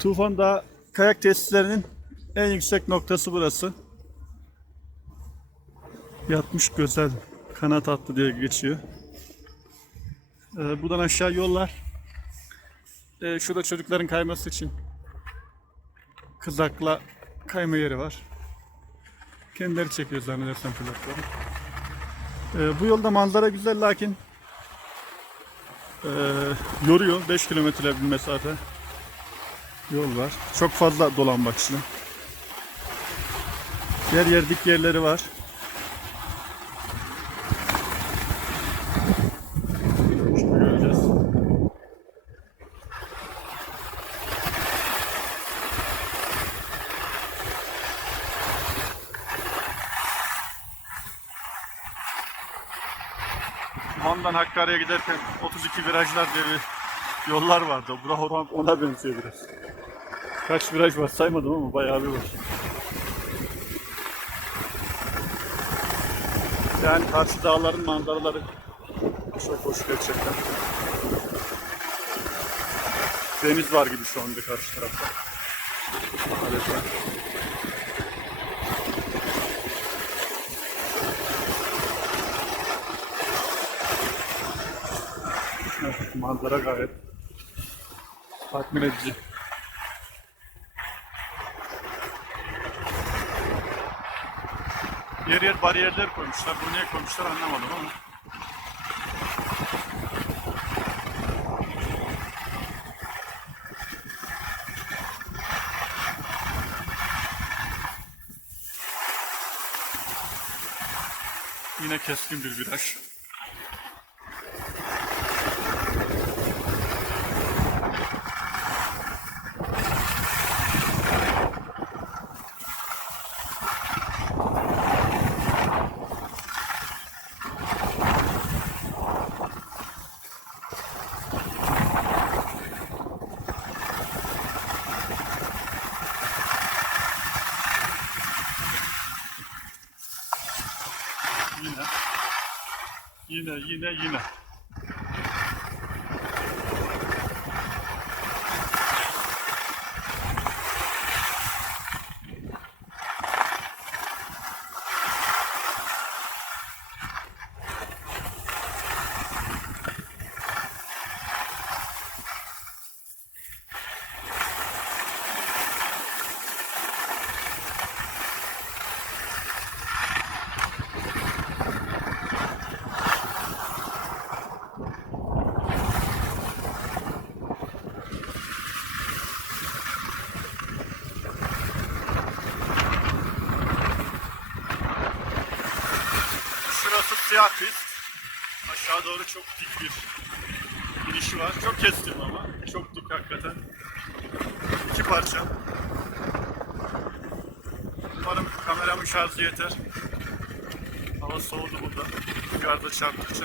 Tufan Dağı kayak tesislerinin en yüksek noktası burası. Yatmış güzel kanat hattı diye geçiyor. Ee, buradan aşağı yollar. Ee, şurada çocukların kayması için kızakla kayma yeri var. Kendileri çekiyor zannedersem kızakları. Ee, bu yolda manzara güzel lakin ee, yoruyor. 5 kilometre bir mesafe yol var. Çok fazla dolan başlı. Yer yer dik yerleri var. Van'dan Hakkari'ye giderken 32 virajlar diye bir yollar vardı. Bura ona benziyor biraz. Kaç viraj var saymadım ama bayağı bir var. Yani karşı dağların manzaraları çok hoş gerçekten. Deniz var gibi şu anda karşı tarafta. Adeta. Evet, manzara gayet tatmin edici. Yer yer bariyerler koymuşlar. Bu niye koymuşlar anlamadım ama. Yine keskin bir viraj. Yine. Yine yine yine. Şurası siyah pist. Aşağı doğru çok dik bir inişi var. Çok kestim ama. Çok dik hakikaten. İki parça. Umarım kameramın şarjı yeter. Hava soğudu burada. Rüzgarda çarptıkça.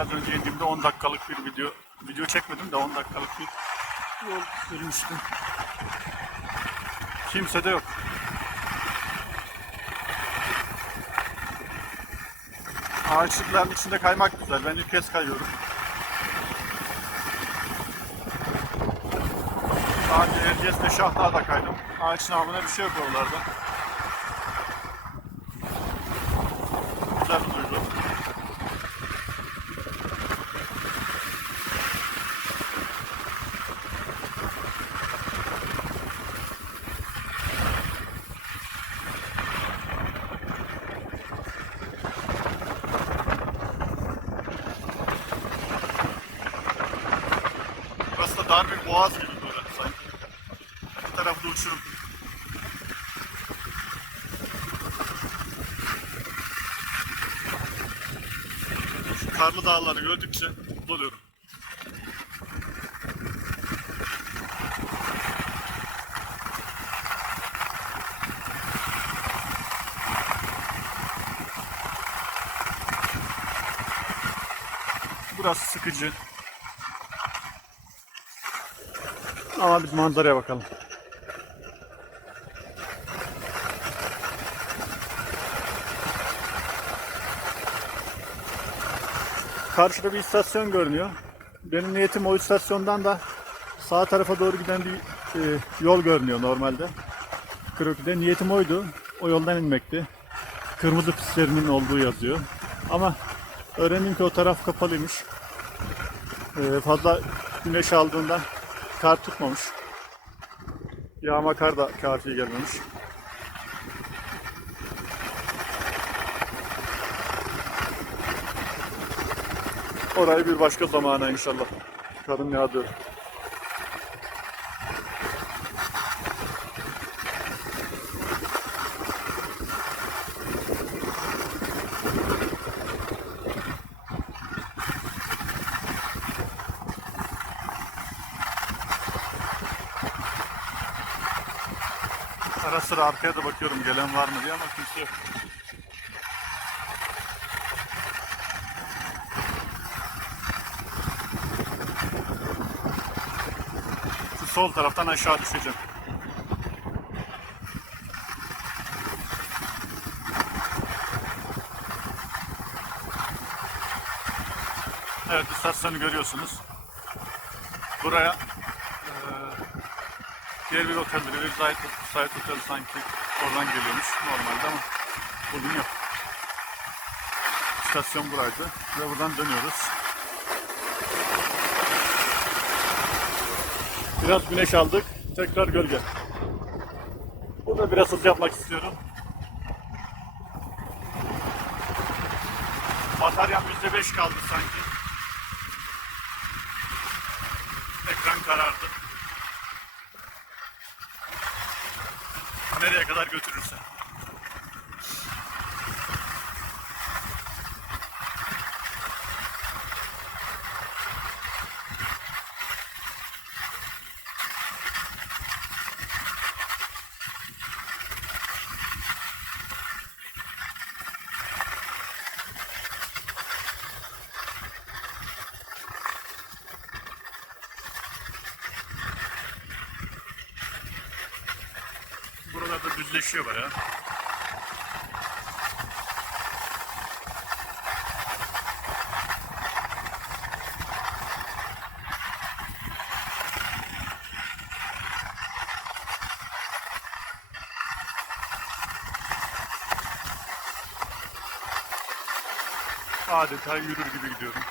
Biraz önce indiğimde 10 dakikalık bir video video çekmedim de 10 dakikalık bir yol sürmüştüm. Kimse de yok. Ağaçlıkların içinde kaymak güzel. Ben ilk kez kayıyorum. Daha önce Erciyes'te Şahdağ'da kaydım. Ağaç namına bir şey yok oralarda. Güzel bir duygu. Burası da dar bir boğaz gibi böyle sanki. Bir tarafta uçurum. Şu karlı dağları gördükçe mutlu oluyorum. Burası sıkıcı. Ama biz manzaraya bakalım. Karşıda bir istasyon görünüyor. Benim niyetim o istasyondan da sağ tarafa doğru giden bir e, yol görünüyor normalde. Kroki'de niyetim oydu. O yoldan inmekti. Kırmızı pislerinin olduğu yazıyor. Ama öğrendim ki o taraf kapalıymış. E, fazla güneş aldığından kar tutmamış. Yağma kar da kafi gelmemiş. Orayı bir başka zamana inşallah. Karın yağdı. Sıra arkaya da bakıyorum gelen var mı diye ama kimse yok. Şu sol taraftan aşağı düşeceğim. Evet istasyonu görüyorsunuz. Buraya diğer bir oteldir. Bir Zayt, Zayt Otel sanki oradan geliyormuş normalde ama bugün yok. İstasyon buraydı ve buradan dönüyoruz. Biraz güneş aldık. Tekrar gölge. Burada biraz hız yapmak istiyorum. Bataryam %5 kaldı sanki. Ekran karardı. Nereye kadar götürürse. Düzleşiyor bayağı. Adeta yürür gibi gidiyorum.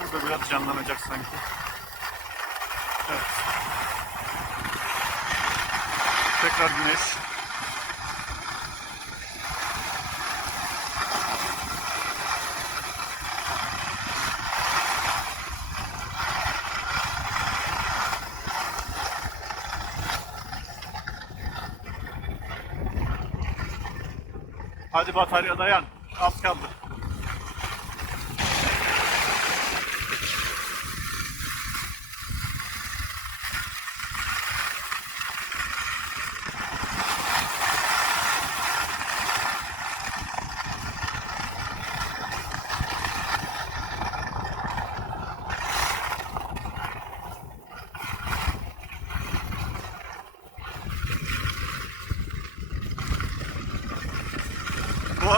Burada biraz canlanacak sanki. Evet. Tekrar güneş. Hadi batarya dayan. Az kaldı.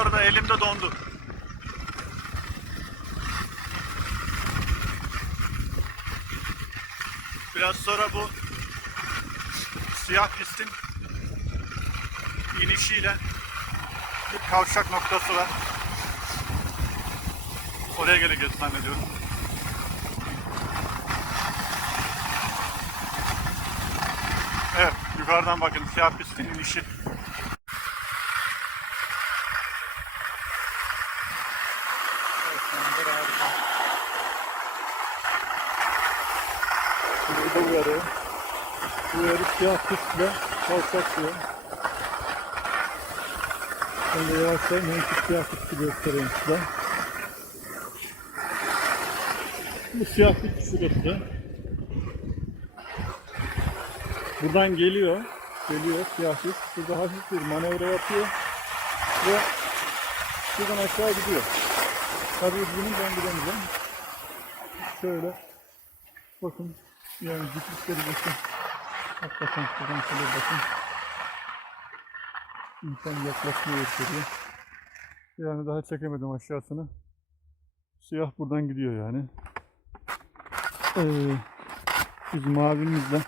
Arada elimde dondu. Biraz sonra bu siyah pistin inişiyle bir kavşak noktası var. Oraya geleceğiz zannediyorum. Evet, yukarıdan bakın siyah pistin inişi. Evet, manzara harika. Burada uyarı. Uyarı siyah diyor. Ben de yavaşça mevcut siyah pisti göstereyim size. Bu siyah pist şurası. Buradan geliyor. Geliyor siyah pist. Burada hafif bir manevra yapıyor. Ve şuradan aşağı gidiyor. Tabii üzgünüm ben gidemeyeceğim. şöyle bakın yani diklikleri bakın. Hakikaten şuradan şöyle bakın. İnsan yaklaşmaya gösteriyor. Yani daha çekemedim aşağısını. Siyah buradan gidiyor yani. Ee, biz mavimizle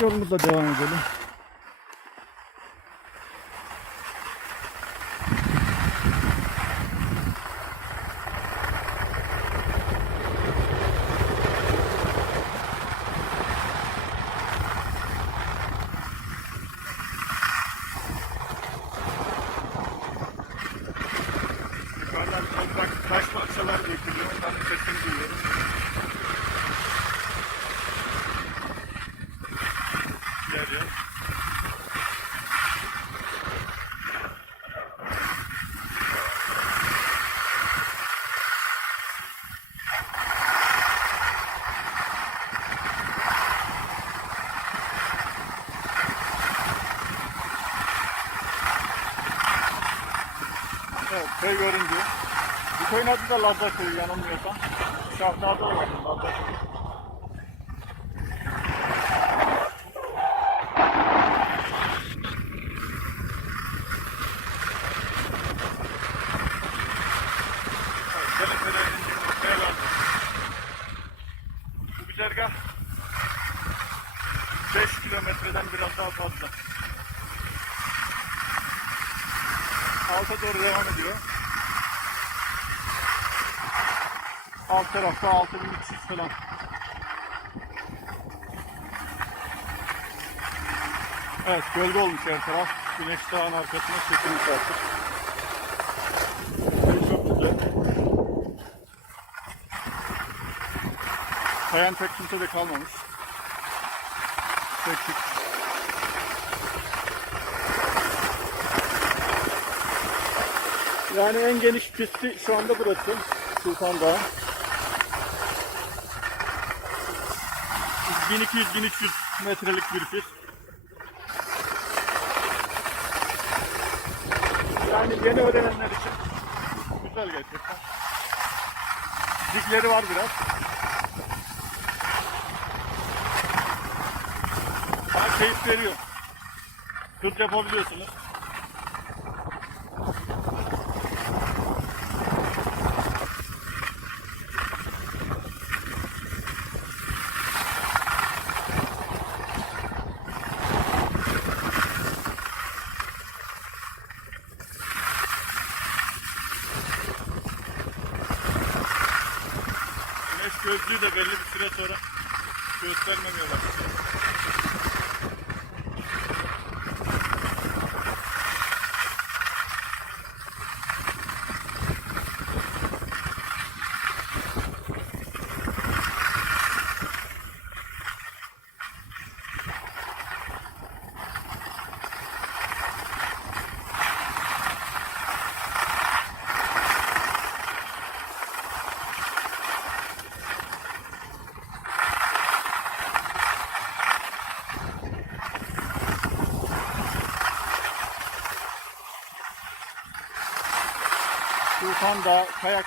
yolumuza devam edelim. Adı da Lazda Köyü yanılmıyorsam. Şartlarda olan Lazda Köyü. Bu güzergah 5 kilometreden biraz daha fazla. Alta doğru devam ediyor. Alt tarafta 6300 falan. Evet gölge olmuş her taraf. Güneş dağın arkasına çekilmiş artık. Köy çok güzel. Kayan pek kimse de kalmamış. Tük. Yani en geniş pisti şu anda burası. Sultan Dağı. 1200-1300 metrelik bir pist. Yani yeni öğrenenler için güzel gerçekten. Dikleri var biraz. Ama keyif veriyor. Hız yapabiliyorsunuz. Güneş gözlüğü de belli bir süre sonra göstermemeye. Dağı kayak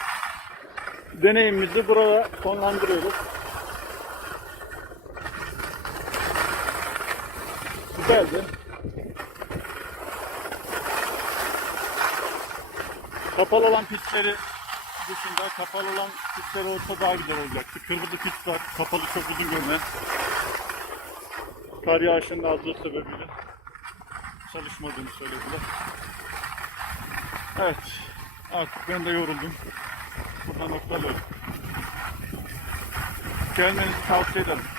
deneyimimizi burada sonlandırıyoruz. Güzeldi. Kapalı olan pistleri dışında kapalı olan pistler olsa daha güzel olacaktı. Kırmızı pist var. Kapalı çok uzun görünen. Kar yağışının azlığı sebebiyle çalışmadığını söylediler. Evet. Artık ben de yoruldum. Burada noktalıyorum. Gelmenizi tavsiye ederim.